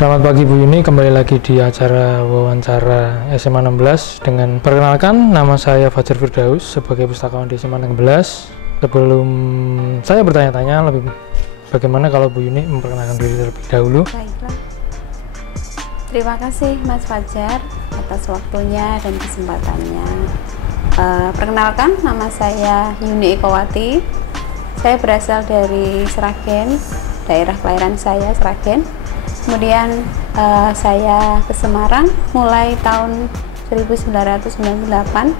Selamat pagi Bu Yuni, kembali lagi di acara wawancara SMA 16 dengan perkenalkan nama saya Fajar Firdaus sebagai pustakawan di SMA 16. Sebelum saya bertanya-tanya lebih bagaimana kalau Bu Yuni memperkenalkan diri terlebih dahulu. Baiklah. Terima kasih Mas Fajar atas waktunya dan kesempatannya. Perkenalkan, nama saya Yuni Ekowati. Saya berasal dari Sragen, daerah kelahiran saya Sragen. Kemudian saya ke Semarang mulai tahun 1998,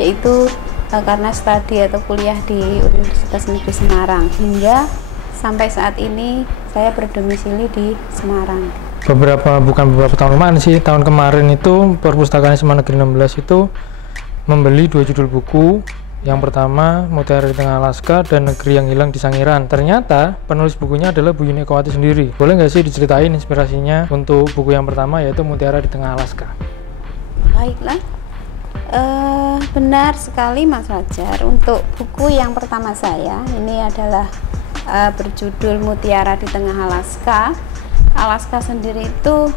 yaitu karena studi atau kuliah di Universitas Negeri Semarang, hingga sampai saat ini saya berdomisili di Semarang. Bukan beberapa tahun kemarin sih, tahun kemarin itu Perpustakaan SMA Negeri 16 itu membeli 2 judul buku. Yang pertama, Mutiara di Tengah Alaska dan Negeri yang Hilang di Sangiran. Ternyata penulis bukunya adalah Bu Yuni Ekowati sendiri. Boleh nggak sih diceritain inspirasinya untuk buku yang pertama, yaitu Mutiara di Tengah Alaska? Baiklah, benar sekali Mas Fajar. Untuk buku yang pertama saya, ini adalah berjudul Mutiara di Tengah Alaska. Alaska sendiri itu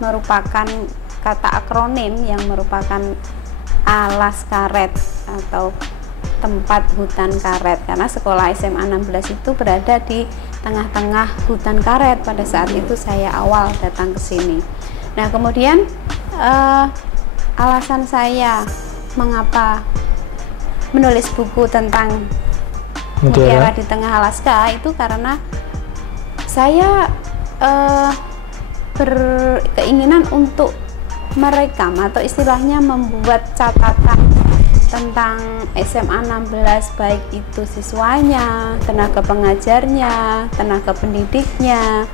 merupakan kata akronim yang merupakan alas karet atau tempat hutan karet, karena sekolah SMA 16 itu berada di tengah-tengah hutan karet pada saat itu saya awal datang ke sini. Nah, kemudian alasan saya mengapa menulis buku tentang Mutiara di Tengah Alaska itu karena saya berkeinginan untuk merekam atau istilahnya membuat catatan tentang SMA 16, baik itu siswanya, tenaga pengajarnya, tenaga pendidiknya,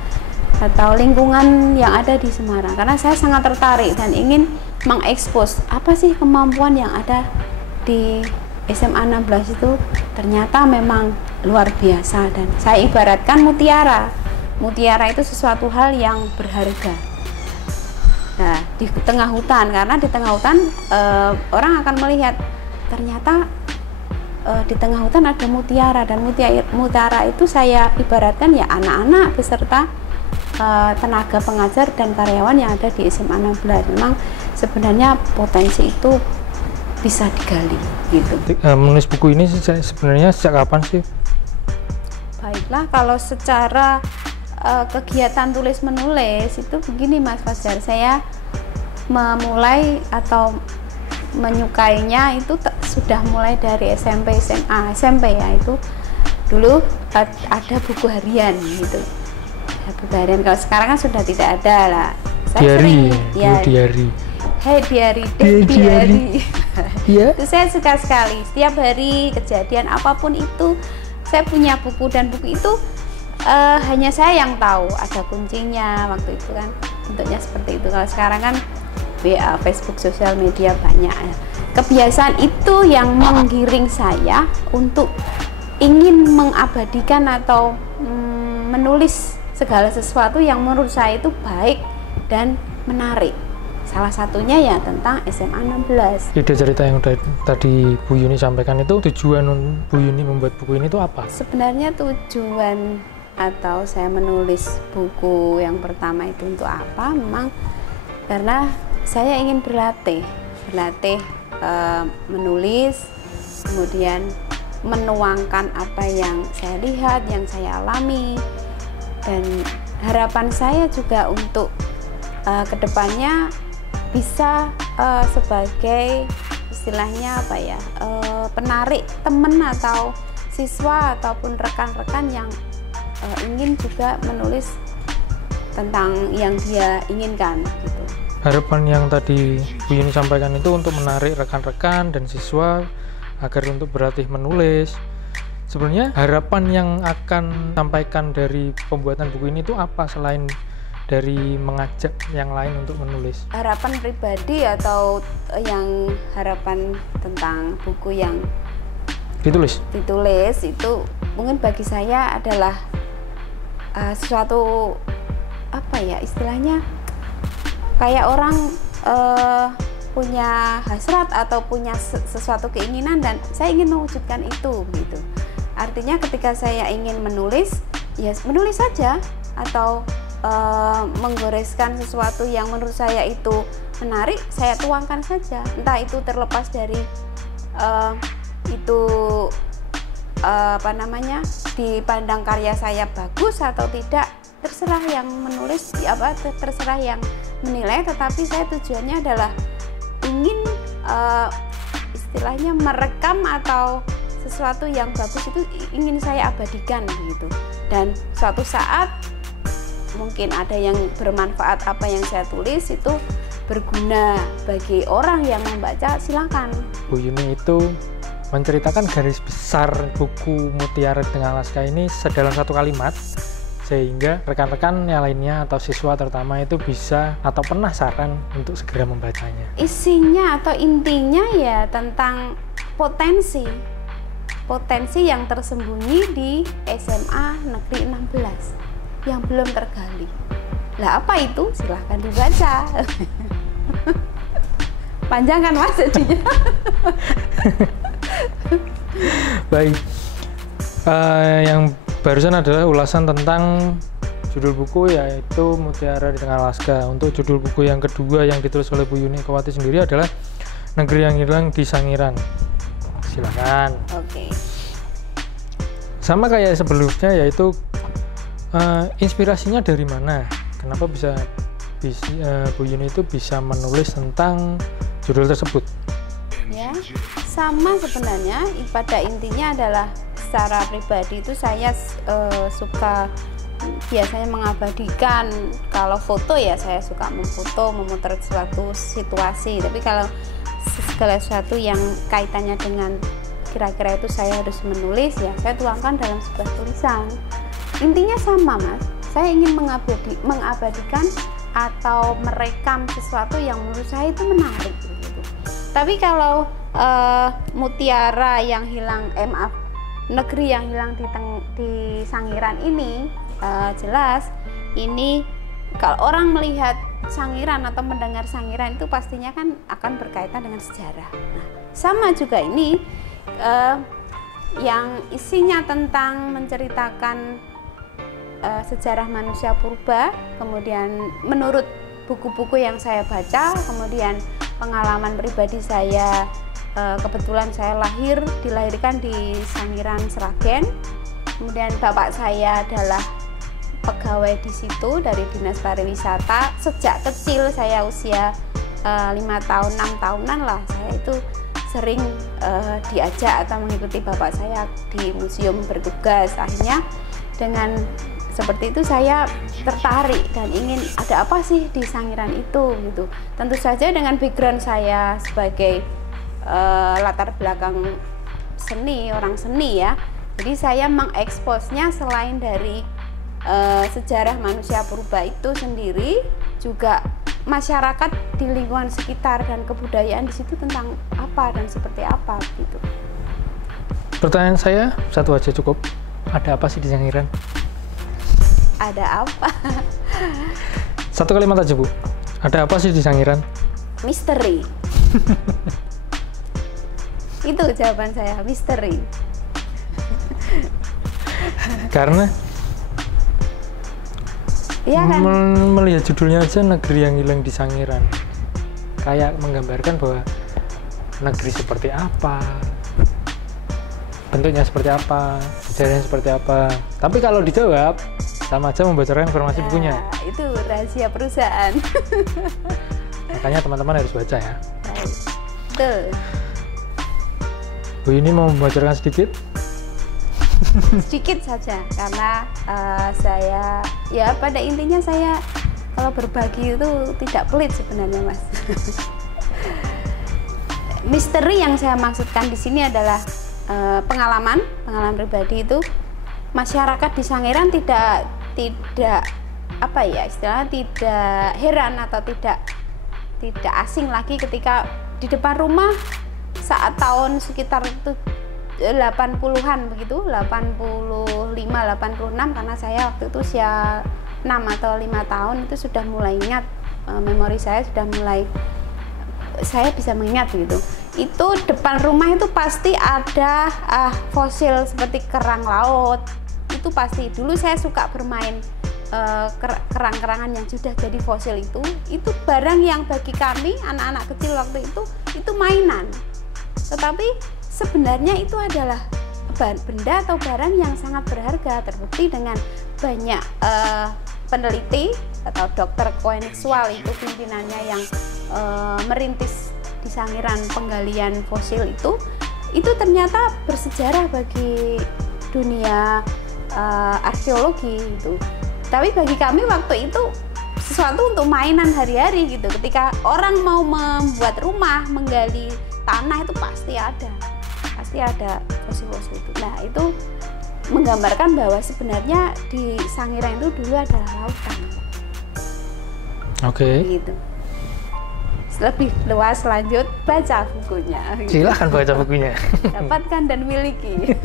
atau lingkungan yang ada di Semarang, karena saya sangat tertarik dan ingin mengekspos apa sih kemampuan yang ada di SMA 16 itu. Ternyata memang luar biasa, dan saya ibaratkan mutiara itu sesuatu hal yang berharga. Nah, di tengah hutan, karena di tengah hutan orang akan melihat ternyata di tengah hutan ada mutiara, dan mutiara itu saya ibaratkan ya anak-anak beserta tenaga pengajar dan karyawan yang ada di SMA 16. Memang sebenarnya potensi itu bisa digali gitu. Menulis buku ini sebenarnya sejak kapan sih? Baiklah, kalau secara kegiatan tulis menulis itu begini Mas Fajar, saya memulai atau menyukainya itu sudah mulai dari SMP, SMA, SMP ya, itu dulu ada buku harian gitu. Buku harian, kalau sekarang kan sudah tidak ada lah. Diary. Hey diary. Yeah. Itu saya suka sekali. Setiap hari kejadian apapun itu saya punya buku, dan buku itu hanya saya yang tahu ada kuncinya. Waktu itu kan bentuknya seperti itu. Kalau sekarang kan WA, Facebook, sosial media banyak ya. Kebiasaan itu yang menggiring saya untuk ingin mengabadikan atau menulis segala sesuatu yang menurut saya itu baik dan menarik. Salah satunya ya tentang SMA 16. Ide cerita yang tadi Bu Yuni sampaikan itu, tujuan Bu Yuni membuat buku ini itu apa? Sebenarnya tujuan atau saya menulis buku yang pertama itu untuk apa? Memang karena saya ingin berlatih menulis, kemudian menuangkan apa yang saya lihat, yang saya alami, dan harapan saya juga untuk kedepannya bisa sebagai istilahnya apa ya, penarik teman atau siswa ataupun rekan-rekan yang ingin juga menulis tentang yang dia inginkan gitu. Harapan yang tadi Bu Yuni sampaikan itu untuk menarik rekan-rekan dan siswa agar untuk berlatih menulis. Sebenarnya harapan yang akan sampaikan dari pembuatan buku ini itu apa selain dari mengajak yang lain untuk menulis? Harapan pribadi atau yang harapan tentang buku yang ditulis itu mungkin bagi saya adalah sesuatu apa ya istilahnya, kayak orang punya hasrat atau punya sesuatu keinginan dan saya ingin mewujudkan itu gitu. Artinya ketika saya ingin menulis, ya menulis saja, atau menggoreskan sesuatu yang menurut saya itu menarik, saya tuangkan saja. Entah itu terlepas dari itu dipandang karya saya bagus atau tidak, terserah yang menulis terserah yang menilai, tetapi saya tujuannya adalah ingin istilahnya merekam atau sesuatu yang bagus itu ingin saya abadikan begitu. Dan suatu saat mungkin ada yang bermanfaat apa yang saya tulis itu berguna bagi orang yang membaca, silakan. Bu Yuni itu menceritakan garis besar buku Mutiara di Tengah Alaska ini sedalam satu kalimat, sehingga rekan-rekan yang lainnya atau siswa terutama itu bisa atau penasaran untuk segera membacanya. Isinya atau intinya ya tentang potensi yang tersembunyi di SMA Negeri 16 yang belum tergali. Lah apa itu? Silahkan dibaca. Panjang kan Mas jadinya. Baik, yang barusan adalah ulasan tentang judul buku yaitu Mutiara di Tengah Alaska. Untuk judul buku yang kedua yang ditulis oleh Bu Yuni Ekawati sendiri adalah Negeri yang Hilang di Sangiran. Silakan. Oke. Sama kayak sebelumnya, yaitu inspirasinya dari mana? Kenapa bisa Bu Yuni itu bisa menulis tentang judul tersebut? Ya, sama sebenarnya. Pada intinya adalah secara pribadi itu saya suka biasanya mengabadikan. Kalau foto ya saya suka memfoto, memotret suatu situasi. Tapi kalau segala sesuatu yang kaitannya dengan kira-kira itu saya harus menulis, ya saya tuangkan dalam sebuah tulisan. Intinya sama Mas, saya ingin mengabadikan atau merekam sesuatu yang menurut saya itu menarik gitu. Tapi kalau Mutiara yang hilang, Negeri yang hilang di Sangiran ini, jelas ini kalau orang melihat Sangiran atau mendengar Sangiran itu pastinya kan akan berkaitan dengan sejarah. Nah, sama juga ini yang isinya tentang menceritakan sejarah manusia purba, kemudian menurut buku-buku yang saya baca, kemudian pengalaman pribadi saya, kebetulan saya dilahirkan di Sangiran, Sragen. Kemudian bapak saya adalah pegawai di situ dari Dinas Pariwisata. Sejak kecil saya usia 5 tahun, 6 tahunan lah, saya itu sering diajak atau mengikuti bapak saya di museum bertugas. Akhirnya dengan seperti itu saya tertarik dan ingin ada apa sih di Sangiran itu gitu. Tentu saja dengan background saya sebagai latar belakang seni, orang seni ya. Jadi saya mengeksposnya selain dari sejarah manusia purba itu sendiri, juga masyarakat di lingkungan sekitar dan kebudayaan di situ tentang apa dan seperti apa gitu. Pertanyaan saya satu aja cukup. Ada apa sih di Sangiran? Ada apa? Satu kalimat aja Bu. Ada apa sih di Sangiran? Misteri. Itu jawaban saya, misteri. Karena iya kan? Melihat judulnya aja Negeri yang Hilang di Sangiran, kayak menggambarkan bahwa negeri seperti apa, bentuknya seperti apa, sejarahnya seperti apa. Tapi kalau dijawab sama aja membocorkan informasi bukunya. Itu rahasia perusahaan. Makanya teman-teman harus baca ya. Betul. Bu ini mau membocorkan sedikit? Sedikit saja, karena saya ya pada intinya saya kalau berbagi itu tidak pelit sebenarnya Mas. Misteri yang saya maksudkan di sini adalah pengalaman pribadi itu. Masyarakat di Sangiran tidak apa ya istilahnya, tidak heran atau tidak asing lagi ketika di depan rumah saat tahun sekitar itu 80-an begitu, 85, 86, karena saya waktu itu usia 6 atau 5 tahun itu sudah mulai ingat, memori saya sudah mulai, saya bisa mengingat gitu. Itu depan rumah itu pasti ada fosil seperti kerang laut. Itu pasti. Dulu saya suka bermain kerang-kerangan yang sudah jadi fosil itu barang yang bagi kami anak-anak kecil waktu itu mainan. Tetapi sebenarnya itu adalah benda atau barang yang sangat berharga, terbukti dengan banyak peneliti atau dokter koenigsual itu pimpinannya yang merintis di Sangiran penggalian fosil itu ternyata bersejarah bagi dunia arkeologi itu. Tapi bagi kami waktu itu sesuatu untuk mainan hari-hari gitu. Ketika orang mau membuat rumah, menggali tanah itu pasti ada fosil-fosil itu. Nah, itu menggambarkan bahwa sebenarnya di Sangiran itu dulu adalah lautan. Oke. Gitu. Lebih luas lanjut baca bukunya. Silahkan baca bukunya. Dapatkan dan miliki.